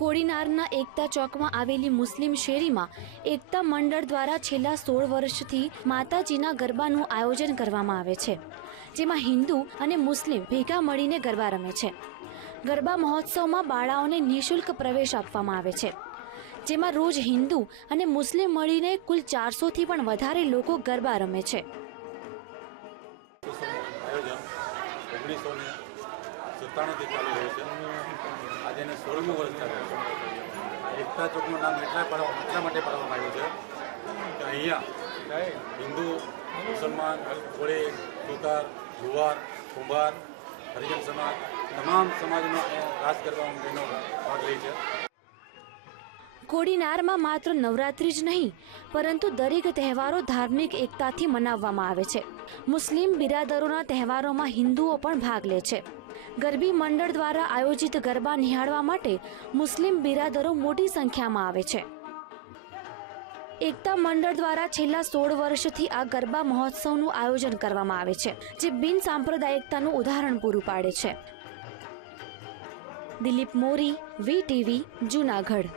કોડીનારના એકતા ચોકમાં આવેલી મુસ્લિમ શેરીમાં એકતા મંડળ દ્વારા છેલ્લા સોળ વર્ષથી માતાજીના ગરબાનું આયોજન કરવામાં આવે છે, જેમાં હિન્દુ અને મુસ્લિમ ભેગા મળીને ગરબા રમે છે. ગરબા મહોત્સવમાં બાળાઓને નિઃશુલ્ક પ્રવેશ આપવામાં આવે છે, જેમાં રોજ હિન્દુ અને મુસ્લિમ મળીને કુલ ચારસોથી પણ વધારે લોકો ગરબા રમે છે. સત્તાણુંથી ચાલુ રહ્યું છે. આજે એને સોળમું વર્ષ ચાલે એકતા ચોકનું નામ એટલા પાડવા એટલા માટે પાડવામાં આવ્યું છે કે અહીંયા હિન્દુ, મુસલમાન કોળી સુતાર જુવાર, કુંભાર, હરિજન સમાજ તમામ સમાજનો રાજ કરવામાં બહેનો ભાગ લે છે. કોડીનારમાં માત્ર નવરાત્રિ જ નહીં, પરંતુ દરેક તહેવારો ધાર્મિક એકતાથી મનાવવામાં આવે છે. મુસ્લિમ બિરાદરોના તહેવારોમાં હિન્દુઓ પણ ભાગ લે છે. ગરબી મંડળ દ્વારા આયોજિત ગરબા નિહાળવા માટે મુસ્લિમ બિરાદરો મોટી સંખ્યામાં આવે છે. એકતા મંડળ દ્વારા છેલ્લા સોળ વર્ષથી આ ગરબા મહોત્સવનું આયોજન કરવામાં આવે છે, જે બિન સાંપ્રદાયિકતાનું ઉદાહરણ પૂરું પાડે છે. Dilip Mori, V TV, Junagadh.